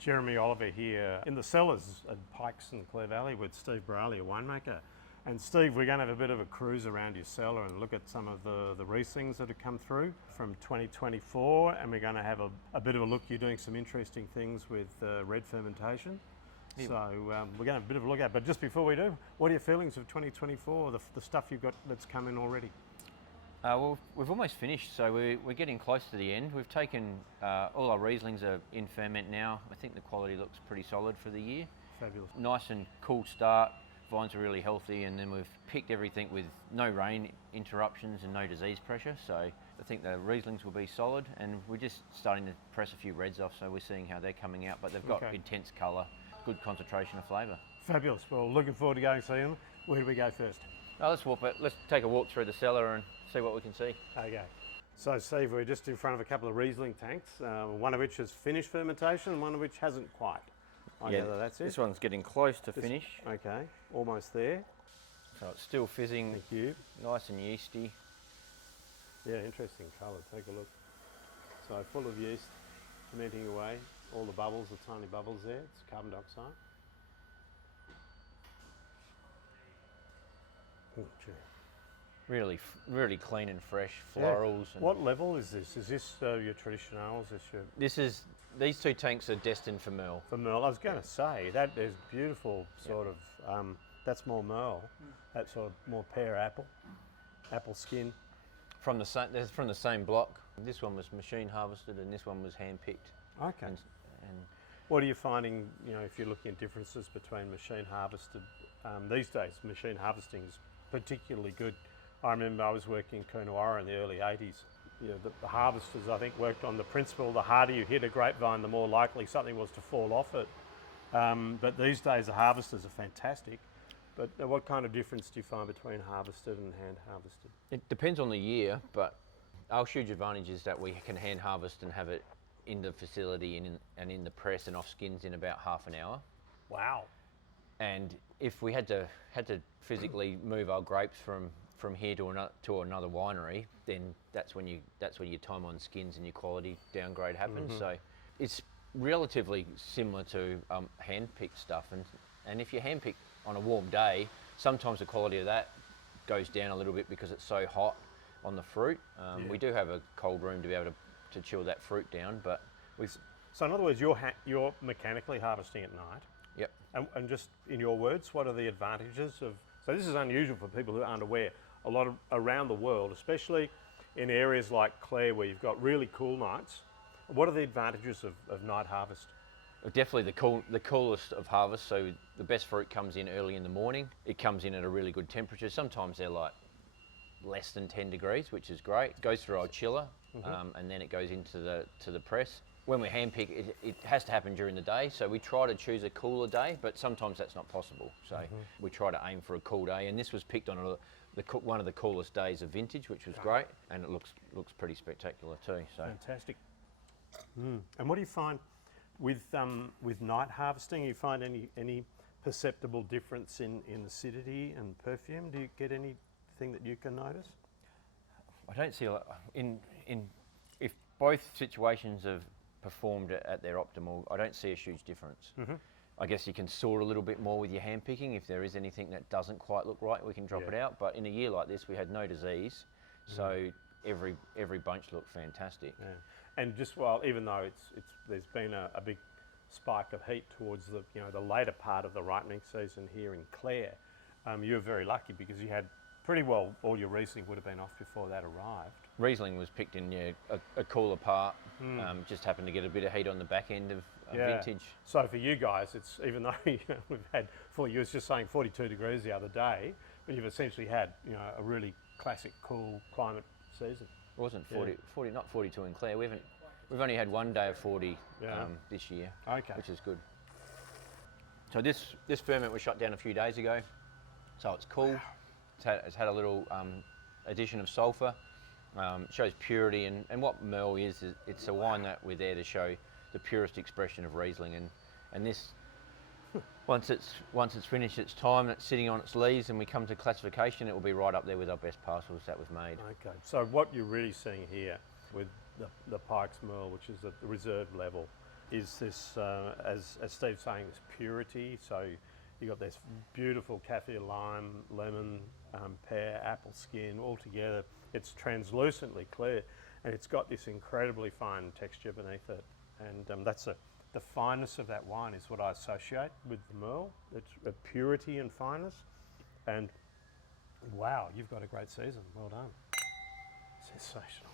Jeremy Oliver here in the cellars at Pikes in Clare Valley with Steve Braley, a winemaker. And Steve, we're going to have a bit of a cruise around your cellar and look at some of the Rieslings that have come through from 2024, and we're going to have a bit of a look. You're doing some interesting things with red fermentation. Yeah. So we're going to have a bit of a look at it. But just before we do, what are your feelings of 2024, the stuff you've got that's come in already? Well, we've almost finished, so we're getting close to the end. We've taken, all our Rieslings are in ferment now. I think the quality looks pretty solid for the year. Fabulous. Nice and cool start. Vines are really healthy, and then we've picked everything with no rain interruptions and no disease pressure. So I think the Rieslings will be solid, and we're just starting to press a few reds off, so we're seeing how they're coming out. But they've got intense colour, good concentration of flavour. Fabulous. Well, looking forward to going see them. Where do we go first? Let's take a walk through the cellar and see what we can see. Okay. So Steve, we're just in front of a couple of Riesling tanks, one of which has finished fermentation and one of which hasn't quite. That's it. This one's getting close to finish. Okay, almost there. So it's still fizzing. Thank you. Nice and yeasty. Yeah, interesting colour. Take a look. So full of yeast, fermenting away. All the bubbles, the tiny bubbles there. It's carbon dioxide. Oh, gee. Really clean and fresh florals. Yeah. What level is this? Is this your traditional? These two tanks are destined for Merle. For Merle, I was going to say that there's beautiful sort of. That's more Merle. That's sort of more pear apple skin. They're from the same block. This one was machine harvested, and this one was hand picked. Okay. And what are you finding? You know, if you're looking at differences between machine harvested these days, machine harvesting is particularly good. I remember I was working in Coonawarra in the early 80s. You know, the harvesters, I think, worked on the principle the harder you hit a grapevine, the more likely something was to fall off it. But these days the harvesters are fantastic. But what kind of difference do you find between harvested and hand harvested? It depends on the year, but our huge advantage is that we can hand harvest and have it in the facility and in the press and off skins in about half an hour. Wow. And if we had to physically move our grapes from here to another winery, then that's when your time on skins and your quality downgrade happens. So it's relatively similar to hand-picked stuff, and if you hand-pick on a warm day, sometimes the quality of that goes down a little bit because it's so hot on the fruit. We do have a cold room to be able to chill that fruit down, but So in other words, you're mechanically harvesting at night. Yep. And just in your words, what are the advantages of? So this is unusual for people who aren't aware. A lot of around the world, especially in areas like Clare where you've got really cool nights, what are the advantages of night harvest? Definitely the coolest of harvest. So the best fruit comes in early in the morning. It comes in at a really good temperature. Sometimes they're like less than 10 degrees, which is great. It goes through our chiller, and then it goes into the press. When we hand pick, it has to happen during the day. So we try to choose a cooler day, but sometimes that's not possible. So we try to aim for a cool day, and this was picked on one of the coolest days of vintage, which was great, and it looks pretty spectacular too. So fantastic. And what do you find with night harvesting? You find any perceptible difference in acidity and perfume? Do you get anything that you can notice? I don't see a lot if both situations have performed at their optimal, I don't see a huge difference. I guess you can sort a little bit more with your hand picking. If there is anything that doesn't quite look right, we can drop it out. But in a year like this, we had no disease, so every bunch looked fantastic. Yeah. And just even though there's been a big spike of heat towards the later part of the ripening season here in Clare, you were very lucky because you had pretty well all your Riesling would have been off before that arrived. Riesling was picked in a cooler part, just happened to get a bit of heat on the back end of vintage. So for you guys, it's even though we've had you were just saying 42 degrees the other day, but you've essentially had a really classic cool climate season. It wasn't 40, not 42 in Clare. We've only had one day of 40 this year, which is good. So this ferment was shut down a few days ago, so it's cool. Wow. It's had a little addition of sulphur. Shows purity, and what Merle is it's a wine that we're there to show the purest expression of Riesling, and this once it's finished its time and it's sitting on its lees and we come to classification, it will be right up there with our best parcels that we've made. Okay, so what you're really seeing here with the Pikes Merle, which is at the reserve level, is this, as Steve's saying, this purity. So you got this beautiful kaffir lime, lemon, pear, apple skin all together. It's translucently clear, and it's got this incredibly fine texture beneath it. And the fineness of that wine is what I associate with the Merle. It's a purity and fineness. And wow, you've got a great season. Well done. Sensational.